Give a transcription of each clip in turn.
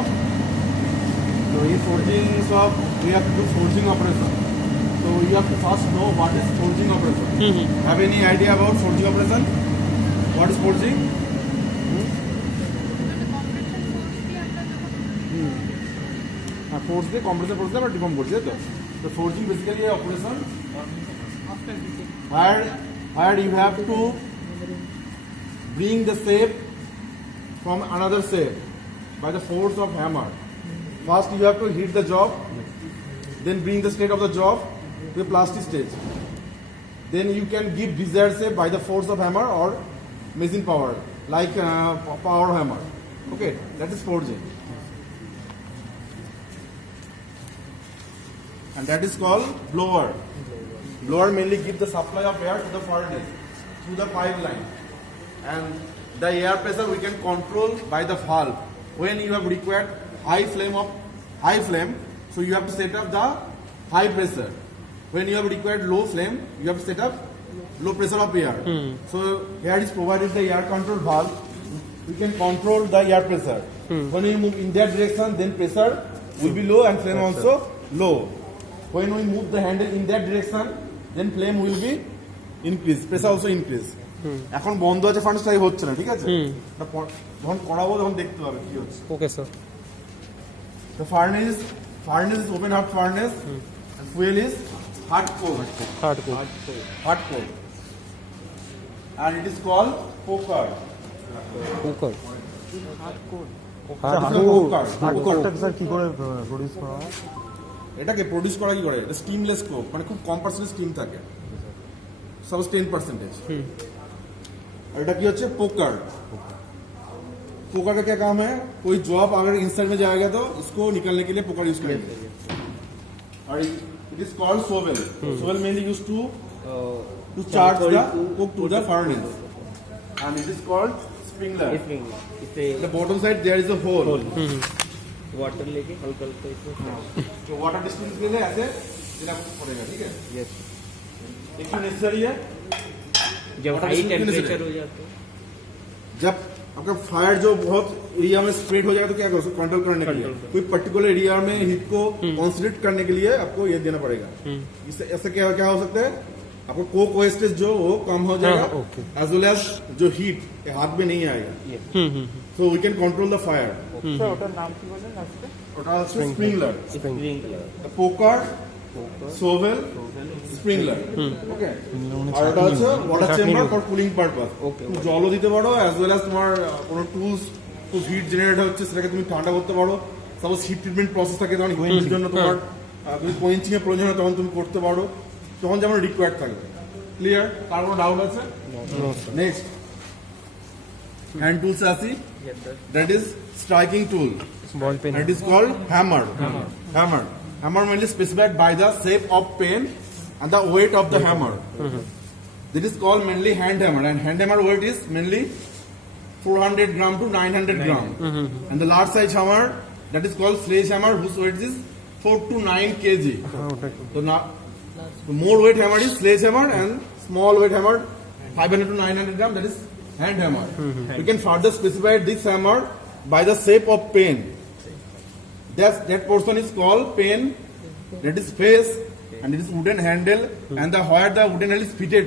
of so in forging shop we have to do forging operation. So you have to first know what is forging operation. Have any idea about forging operation? What is forging? Forge the compressor process or deform করছে তো the forging basically a operation where you have to bring the shape from another shape by the force of hammer. First you have to hit the job, then bring the state of the job to the plastic stage. Then you can give desired shape by the force of hammer or machine power, like power hammer. Okay, that is forging. And that is called blower. Blower mainly gives the supply of air to the furnace through the pipeline. And the air pressure we can control by the valve. When you have required high flame, so you have to set up the high pressure. When you have required low flame, you have to set up low pressure of air. So here is provided the air control valve. We can control the air pressure. When we move in that direction, then pressure will be low and flame also low. When we move the handle in that direction, then flame will be increase, pressure also increase. এখন বন্ধ আছে furnace type হচ্ছে না, ঠিক আছে? যখন করাবো তখন দেখতে হবে কি হচ্ছে। Okay sir. The furnace is open heart furnace and fuel is hard coal. And it is called poker. Cooker. কুকারটা স্যার কি করে প্রডিউস করা হয়? এটাকে প্রডিউস করা কি করে? এটা স্টিমলেস কোক, মানে খুব কম পার্সেন্টেজ স্টিম থাকে, সাপোজ 10%। और এটা কি হচ্ছে पोकर। पोकर का क्या काम है? कोई जॉब अगर इंसाइड में जाएगा तो इसको निकालने के लिए पोकर यूज करेंगे। और it is called shovel. Shovel mainly use to charge the cook to the furnace, and it is called sprinkler. The bottom side there is a hole. Water लेके हल्का हल्का इसमें तो वाटर डिस्टेंस के लिए ऐसे देना पड़ेगा, ठीक है? यस। एक नेसेसरी है जब हाई टेम्परेचर हो जाता है, जब आपका फायर जो बहुत एरिया में स्प्रेड हो जाएगा तो क्या करो उसको कंट्रोल करने के लिए कोई पर्टिकुलर एरिया में हीट को कॉन्सेंट्रेट करने के लिए आपको ये देना पड़ेगा। इससे ऐसा क्या हो सकता है, आपको कोक वेस्टेज जो वो कम हो जाएगा, एज वेल एज जो हीट हाथ में नहीं आएगा। So we can control the fire. ওটার নাম কি বললেন আজকে? ওটা হচ্ছে স্প্রিংলার, পোকার, সোভেল, স্প্রিংলার। ওকে, আর এটা হচ্ছে water chamber for cooling purpose. তুমি জলও দিতে পারো, অ্যাজ ওয়েল অ্যাজ তোমার কোনো টুলস খুব হিট জেনারেট হচ্ছে সেটাকে তুমি ঠান্ডা করতে পারো। সাপোজ হিট ট্রিটমেন্ট প্রসেস থাকে তখন গোয়েঞ্চির জন্য তোমার তুমি কোয়েঞ্চিং এর প্রয়োজন হয় তখন তুমি করতে পারো, তখন যেমন রিকোয়ার্ড থাকবে। ক্লিয়ার? কার কোনো ডাউট আছে? নেক্সট হ্যান্ড টুলস আসি, that is striking tool. Ball pen. It is called hammer. Hammer mainly specified by the shape of pen and the weight of the hammer. This is called mainly hand hammer, and hand hammer weight is mainly 400 gram to 900 gram. And the large size hammer, that is called sledgehammer, whose weight is 4 to 9 kg. So now, the more weight hammer is sledgehammer, and small weight hammer 500 to 900 gram, that is hand hammer. We can further specify this hammer by the shape of pen. That portion is called pen, that is face, and it is wooden handle, and where the wooden handle is fitted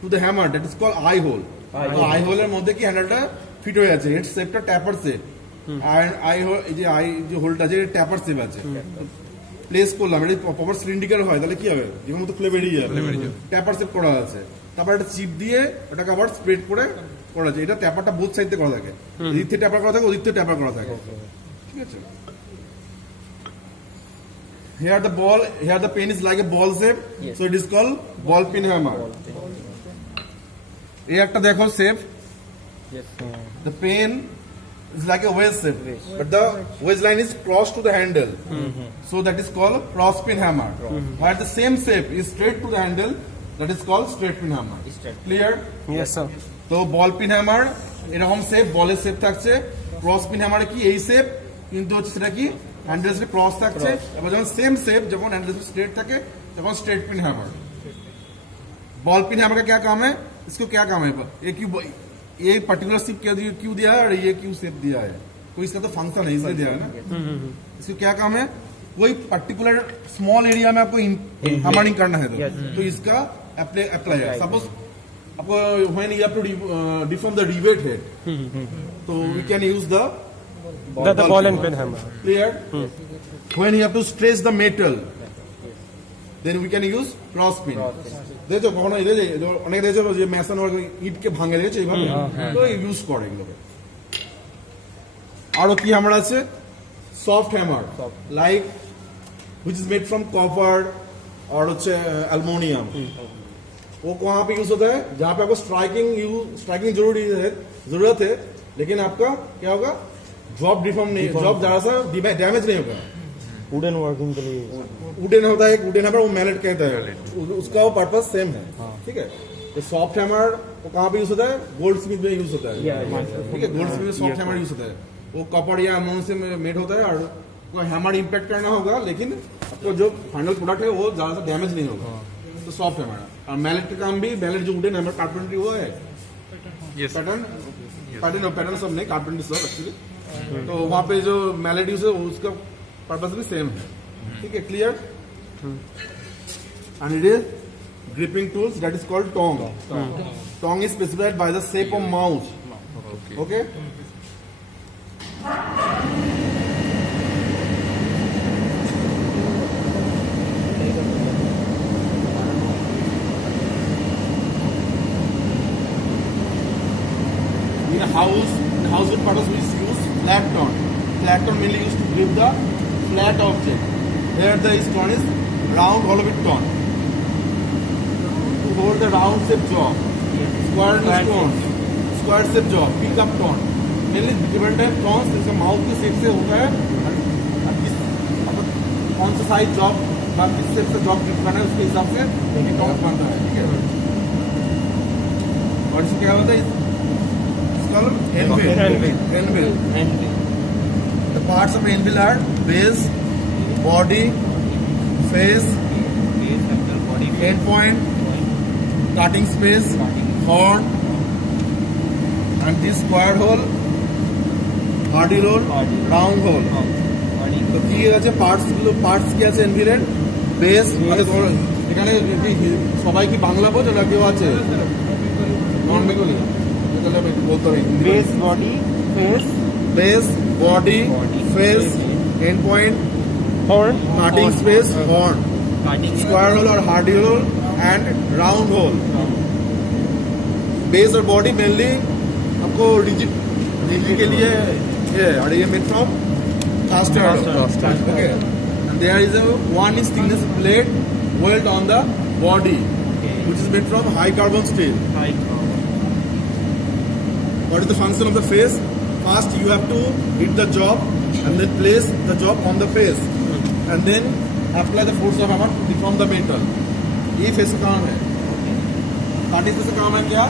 to the hammer, that is called eye hole. Eye hole এর মধ্যে কি হ্যান্ডেলটা fit হয়ে আছে, এর শেপটা ট্যাপার shape, R I যে হোলটা আছে ট্যাপার শেপ আছে। প্লেস করলাম, এটা প্রপার সিলিন্ড্রিক্যাল হয় তাহলে কি হবে, যেমন মতো খুলে বেরিয়ে যাবে, ট্যাপার শেপ করা আছে। তারপর একটা চিপ দিয়ে ওটাকে আবার স্প্রেড করে করা আছে। এটা ট্যাপারটা বোথ সাইড থেকে করা থাকে, এদিক থেকে ট্যাপার করা থাকে, ওদিক থেকে ট্যাপার করা থাকে, ঠিক আছে? Here the pen is like a ball shape, so it is called ball pin hammer. এই একটা দেখো shape, the pen is like a wedge shape, but the wedge line is cross to the handle, so that is called cross pin hammer. Where the same shape is straight to the handle, that is called straight pin hammer. Clear? Yes sir. তো বল pin hammer এরকম shape, বলের shape থাকছে। Cross pin হ্যামারে কি এই shape, কিন্তু হচ্ছে সেটা কি হ্যান্ডেল ক্রস থাকছে। এবার যখন সেম শেপ, যখন হ্যান্ডেল स्ट्रेट থাকে তখন straight pin hammer. Ball pin hammer का क्या काम है, इसको क्या काम है, ये क्यों ये पर्टिकुलर शेप क्यों दिया है और ये क्यों शेप दिया है, कोई इसका तो फंक्शन है इसलिए दिया है ना। इसका क्या काम है, कोई पर्टिकुलर स्मॉल एरिया में आपको हैमरिंग करना है तो इसका अप्लाई है। सपोज आपको when you have to deform the rivet head, तो we can use the The ball and pin hammer. clear. When you have to stretch the metal, then we can use cross pin. দেখো কখনো এই যে অনেক দেখছো যে machine work ইটকে ভাঙে দিয়েছে এইভাবে, তো ইউজ করে এগুলোকে। আরো কি হ্যামার আছে, soft hammer like which is made from copper और হচ্ছে एल्युमिनियम। वो कहाँ पे यूज होता है, जहाँ पे आपको स्ट्राइकिंग जरूरत है, लेकिन आपका क्या होगा, ड्रॉप डिफॉर्म नहीं, ड्रॉप ज्यादा सा डैमेज नहीं होगा। वुडन वर्किंग के लिए वुडन होता है, एक वुडन हैमर, वो मैलेट कहता है, उसका वो पर्पस सेम है। ठीक है, तो सॉफ्ट हैमर वो कहाँ पे यूज होता है, गोल्ड स्मिथ में यूज होता है। ठीक है, गोल्ड स्मिथ में सॉफ्ट हैमर यूज होता है, वो कॉपर या एल्युमिनियम से मेड होता है, और हैमर इम्पैक्ट करना होगा, लेकिन आपको जो फाइनल प्रोडक्ट है वो ज्यादा सा डैमेज नहीं होगा, तो सॉफ्ट हैमर। और मैलेट का काम भी, मैलेट जो वुडन हैमर कारपेंट्री हुआ है, पैटर्न सब नहीं, कारपेंट्री सब एक्चुअली, तो वहाँ पे जो मैलेट यूज है उसका पर्पस भी सेम है। ठीक है, clear. And it is gripping tools that is called tong. Tong is specified by the shape of mouth. Okay, in household products we use flat tone. Flat tone mainly used to grip the flat object. Here the tone is round hollow bit tone. To hold the round shape jaw. Square tone. Square shape jaw. Pick up tone. Mainly different type tones. इसका mouth के shape से होता है, कौन सा size job का किस shape से जॉब ग्रिप करना है उसके हिसाब से ये टोन बनता है। ठीक है, और इसमें क्या होता है, anvil. The parts of anvil are base, body, face, end point, cutting space, horn, and this square hole, hardy hole, round hole. তো কি আছে পার্টস কি আছে এনভিলের বেস, এখানে সবাই কি বাংলা বোঝে না কেউ আছে নন বেঙ্গলি, বলতে হবে base body face base, body, face, end point, Horn. cutting space, horn, square hole or hardy hole, and round hole. Base और body mainly आपको rigid के लिए ये, और ये made from cast iron. Okay, and there is a 1 inch thickness plate welded on the body, which is made from high carbon steel. What is the function of the face? First you have to hit the job and then place the job on the face and then apply the force of hammer to deform the metal. ये face का काम है। Cutting face का काम है क्या?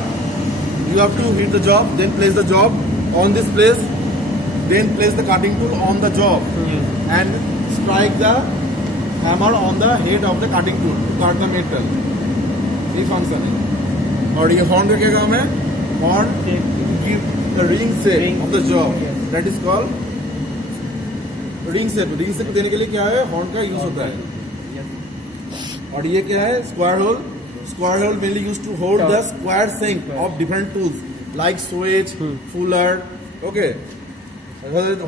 You have to hit the job, then place the job on this place, then place the cutting tool on the job and strike the hammer on the head of the cutting tool to cut the metal. ये function है। और ये horn का क्या काम है? Horn give the ring shape of the job. That is called ring shape. Ring shape देने के लिए क्या है, हॉर्न का यूज होता है। और ये क्या है, square hole. Square hole mainly used to hold the square shank of different tools like switch, fuller. Okay,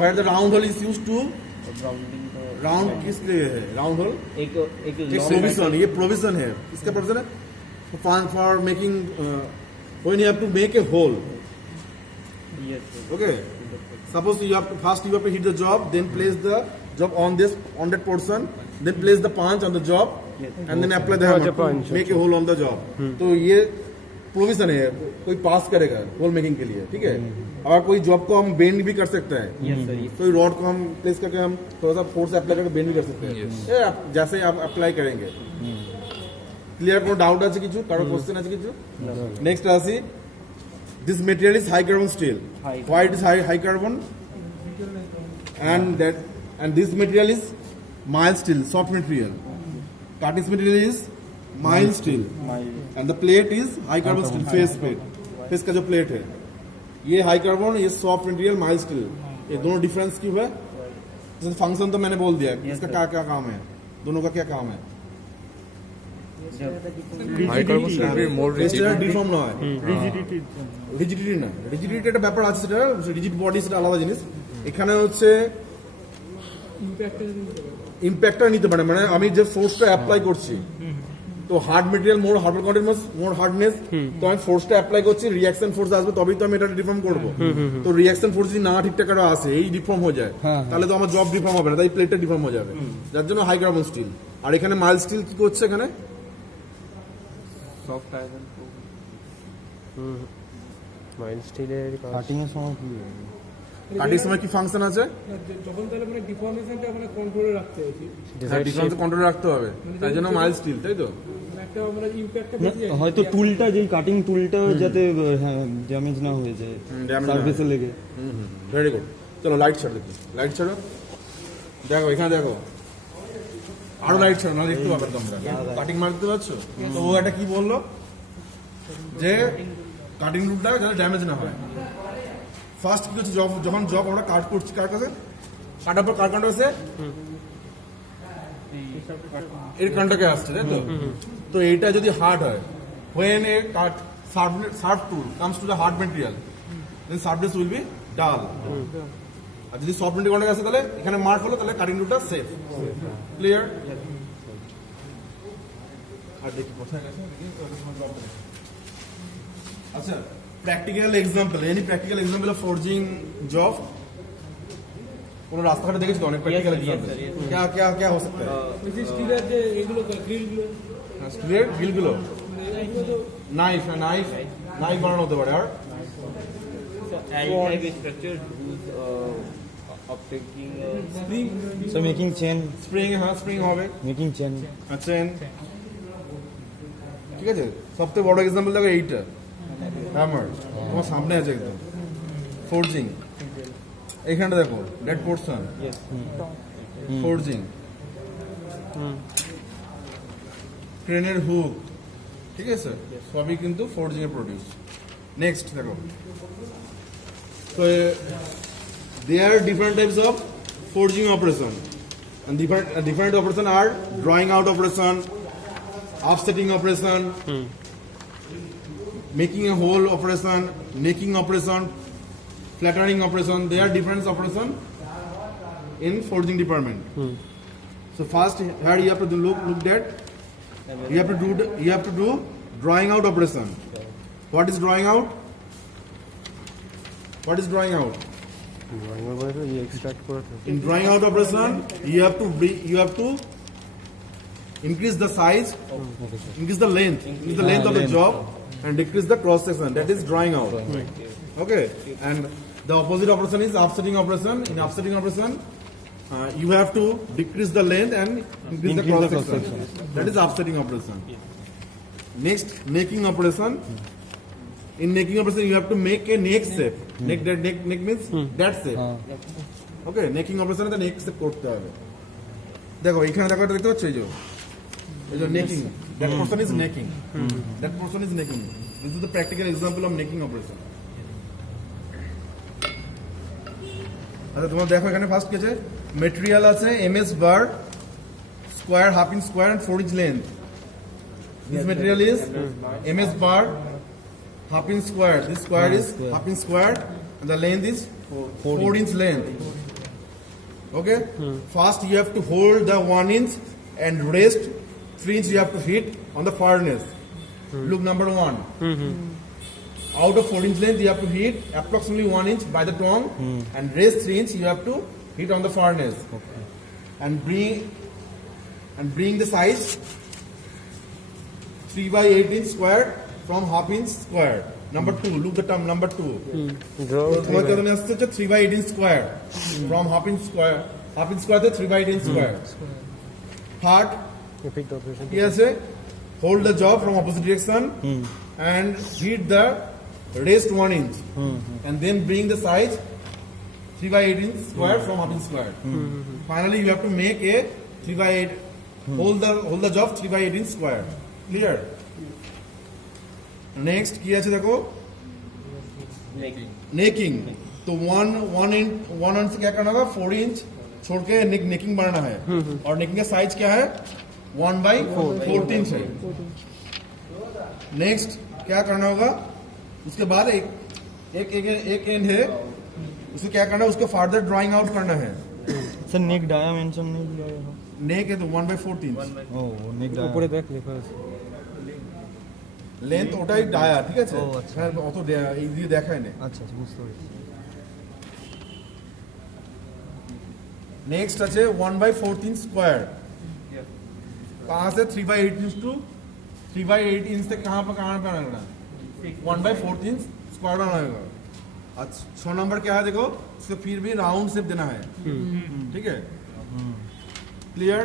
where the round hole is used to round किस लिए है round hole? एक provision, ये provision है. इसका provision है for making when you have to make a hole. Okay, suppose you have to hit the job, then place the job on that portion, then place the punch on the job and then apply the hammer to make a hole on the job. तो ये provision है, कोई पास करेगा whole making के लिए। ठीक है, और कोई जॉब को हम बेंड भी कर सकते हैं, कोई रॉड को हम प्लेस करके हम थोड़ा सा फोर्स अप्लाई करके बेंड भी कर सकते हैं, जैसे आप अप्लाई करेंगे। क्लियर? কোনো ডাউট আছে কিছু, কারো কোশ্চেন আছে কিছু? নেক্সট আসি, this material is high carbon steel. Why it is high carbon? And this material is mild steel, soft material. Cutting material is mild steel. And the plate is high carbon steel, face plate. Face का जो plate है, ये high carbon, ये soft material, mild steel. ये दोनों difference क्यों है? जैसे फंक्शन तो मैंने बोल दिया है, इसका क्या क्या काम है, दोनों का क्या काम है? হাই কার্বোস্ট্যাটিক মোর রিজিড ডিফর্ম নয়, রিজিডিটি না, রিজিডিটি একটা ব্যাপার আছে, সেটা রিজিড বডি সেটা আলাদা জিনিস। এখানে হচ্ছে ইম্প্যাক্টটা নিতে পারে, মানে আমি যে ফোর্সটা অ্যাপ্লাই করছি, তো hard material more hard continuous more hardness, তো আমি ফোর্সটা অ্যাপ্লাই করছি, রিঅ্যাকশন ফোর্স আসবে তবেই তো আমি এটা ডিফর্ম করবো। তো রিঅ্যাকশন ফোর্স যদি না ঠিকঠাক করে আসে, এই ডিফর্ম হয়ে যায়, তাহলে তো আমার জব ডিফর্ম হবে না, তাই প্লেটটা ডিফর্ম হয়ে যাবে, যার জন্য হাই কার্বন স্টিল। আর এখানে মাইল্ড স্টিল কি করছে এখানে? সফট আয়রন মাইল্ড স্টিলের কাটিং এর সময় কি কাটিং সময় কি ফাংশন আছে? যখন তাহলে মানে ডিফর্মেশনটা মানে কন্ট্রোলে রাখতে হয়েছে, ডিফারেন্স কন্ট্রোলে রাখতে হবে, তাই জন্য মাইল্ড স্টিল, তাই তো? মানে একটা আমরা ইম্প্যাক্টটা বেশি যায়। হয়তো টুলটা যেই কাটিং টুলটা যাতে ড্যামেজ না হয়ে যায় damage না সার্ভিসে লেগে। Very good. চলো লাইট ছাড়ো, দেখি লাইট ছাড়ো, দেখো এখানে দেখো, আরো লাইট ছাড়ো, না দেখতে পাবে তোমরা, কাটিং মারতে পারছো? তো ও একটা কি বললো যে কাটিং রুটটা যাতে ড্যামেজ না হয়। ফার্স্ট কি হচ্ছে, যখন জব আমরা কাট করছি, কার কাছে কাটার পর কার কান্ড আছে, এর কান্ডকে আসছে, তাই তো? তো এইটা যদি হার্ড হয়, when a cut sharp tool comes to the hard material, then surface will be dull. আর যদি সফট মেটেরিয়াল কন্টাক্ট আসে, তাহলে এখানে মার্ক হলো, তাহলে কাটিং রুটটা সেফ। ক্লিয়ার? আর দেখি কোথায় গেছে, আচ্ছা practical example, any practical example of forging job, কোন রাস্তাঘাটে দেখেছি তো অনেক প্র্যাকটিক্যাল এক্সাম্পল, क्या क्या क्या हो सकता है? এই যে স্টিলের যে এগুলো গ্রিলগুলো, স্টিলের গ্রিলগুলো, মানে এইগুলো তো নাইফ নাইফ বানানো হতে পারে। আর So I have a structured rules of taking spring so making chain, spring, হ্যাঁ স্প্রিং হবে, মেকিং চেন। চেন, ঠিক আছে। সবথেকে বড় এক্সাম্পল দেখো এইটা, হ্যামার, তোমার সামনে আছে একদম, ফোর্জিং। এইখানটা দেখো ডেড পোর্শন, ফোর্জিং, ক্রেনের হুক, ঠিক আছে, সবই কিন্তু ফোর্জিং এর প্রডিউস। নেক্সট দেখো, তো there are different types of forging operation, and different operation are drawing out operation, offsetting operation, making a hole operation, making operation, flattering operation. There are different operation in forging department. So first here you have to look at, you have to do drawing out operation. What is drawing out? What is drawing out? Extract করে In drawing out operation, you have to increase the size, increase the length of the job, and decrease the cross section. That is drawing out. Okay, and the opposite operation is offsetting operation. In offsetting operation, you have to decrease the length and increase the cross section. That is offsetting operation. Next, making operation. In making operation, you have to make a neck shape. Neck means that shape. ওকে, নেকিং অপারেশনে তো নেক set করতে হবে। দেখো এখানে দেখো, এটা দেখতে পাচ্ছ, এই যে necking, that portion is necking, that portion is necking. This is the practical example of necking operation. আচ্ছা তোমরা দেখো এখানে ফার্স্ট কি আছে, মেটেরিয়াল আছে MS bar, square, half inch square and 4 inch length. This material is MS bar, half inch square. This square is half inch square, and the length is 4 inch length. Okay. First, you have to hold the 1 inch and rest 3 inch. You have to hit on the furnace. Look, number 1. Out of 4 inch length, you have to hit approximately 1 inch by the tongue, and rest 3 inch. You have to hit on the furnace, and bring the size 3 by 8 inch square. From half inch square. Number 2, look the term number 2. তোমার কাছে আসছে হচ্ছে 3 by 8 inch square. From half inch square to 3 by 8 inch square. Third, কি আছে, hold the jaw from opposite direction and hit the rest 1 inch, and then bring the size 3 by 8 inch square from half inch square. Finally, you have to make a 3 by 8. Hold the jaw 3 by 8 inch square. Clear? Next কি আছে দেখো, নেকিং। तो one inch से क्या करना होगा, 4 inch छोड़ के नेकिंग बनाना है, और नेकिंग का साइज क्या है, 1/14 है। नेक्स्ट क्या करना होगा, उसके बाद एक एंड है, उसे क्या करना है, उसको फार्दर ड्राइंग आउट करना है। सर नेक डायमेंशन नहीं दिया है नेक है तो 1/14, ও নেক উপরে দেখ লেখা আছে লেন্থ ওটাই ডায়া, ঠিক আছে, ও, আচ্ছা। হ্যাঁ, অত এই দিয়ে দেখায় না। আচ্ছা আচ্ছা বুঝতে পেরেছি नेक्स्ट আছে 1/14 स्क्वायर, कहाँ से 3/8 इंच टू 3/8 इंच से कहाँ पे आना, 1/14 स्क्वायर बनाना होगा। अच्छा 6 नंबर क्या है, देखो उसको फिर भी राउंड शेप देना है, ठीक है, clear.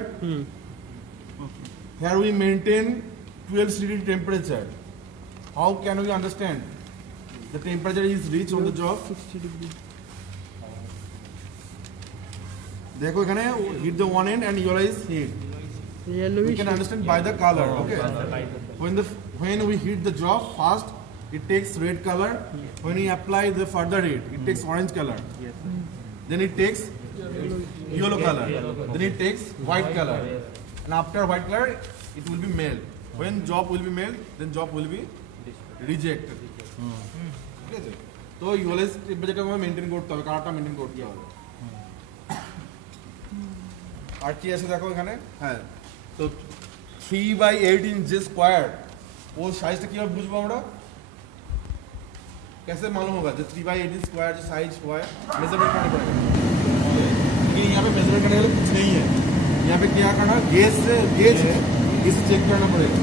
Here we maintain 12 CD temperature. How can we understand the temperature is reached on the job? 60 degree. देखो এখানে hit the one end and your is hit. We Yellowish. can understand by the color, okay? When we hit the job first, it takes red color. When we apply the further heat, it takes orange color. Then it takes yellow color. Then it takes white color. And after white color, it will be made. When job will be made, then job will be rejected. ঠিক আছে? তো ইউএলএস টেম্পারেচারটা আমাকে maintain করতে হবে, কালারটা maintain করতে হবে। আর কি আছে দেখো এখানে, হ্যাঁ, তো 3/8 इंच যে स्क्वायर, वो साइजটা কিভাবে বুঝবো আমরা, कैसे मालूम होगा जो 3/8 इंच स्क्वायर जो साइज हुआ है, मेजरमेंट करना पड़ेगा। लेकिन यहाँ पे मेजरमेंट करने के लिए कुछ नहीं है, यहाँ पे क्या करना, गेज इसे चेक करना पड़ेगा,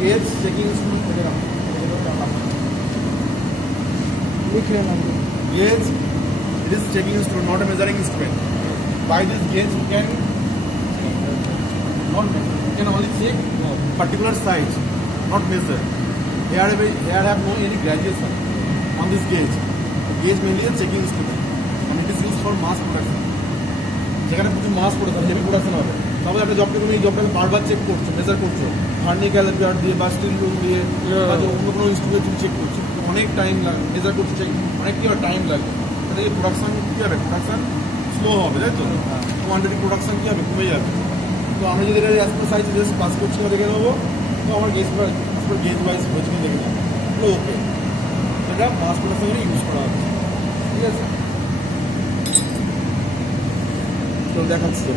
गेज चेकिंग इंस्ट्रूमेंट वगैरह लिख लेना gauge, it is checking instrument, not a measuring instrument. By this gauge you can only check particular size, not measure. Here have no any graduation on this gauge. Gauge mainly a checking instrument and it is used for mass production. যেখানে প্রচুর mass production, heavy production হবে, তবে একটা জবকে তুমি এই জবটাকে বারবার check করছো, measure করছো, ফার্নি ক্যালিপার দিয়ে বা স্টিল রুল দিয়ে বা অন্য কোনো ইনস্ট্রুমেন্ট তুমি চেক করছো, অনেক টাইম লাগে, মেজার করছো, চেক অনেক কি হবে, টাইম লাগবে। তাহলে এই প্রোডাকশন কী হবে, প্রোডাকশন স্লো হবে, তাই তো, কোয়ান্টিটি প্রোডাকশন কী হবে, কমে যাবে। তো আমি যদি এটা as per size just pass করছি দেখে নেবো, তো আমার গেজ ওয়াইজ হয়েছে দেখে নেবো, তো ওকে, এটা মাস প্রোডাকশনে ইউজ করা হচ্ছে, ঠিক আছে। তো দেখাচ্ছি।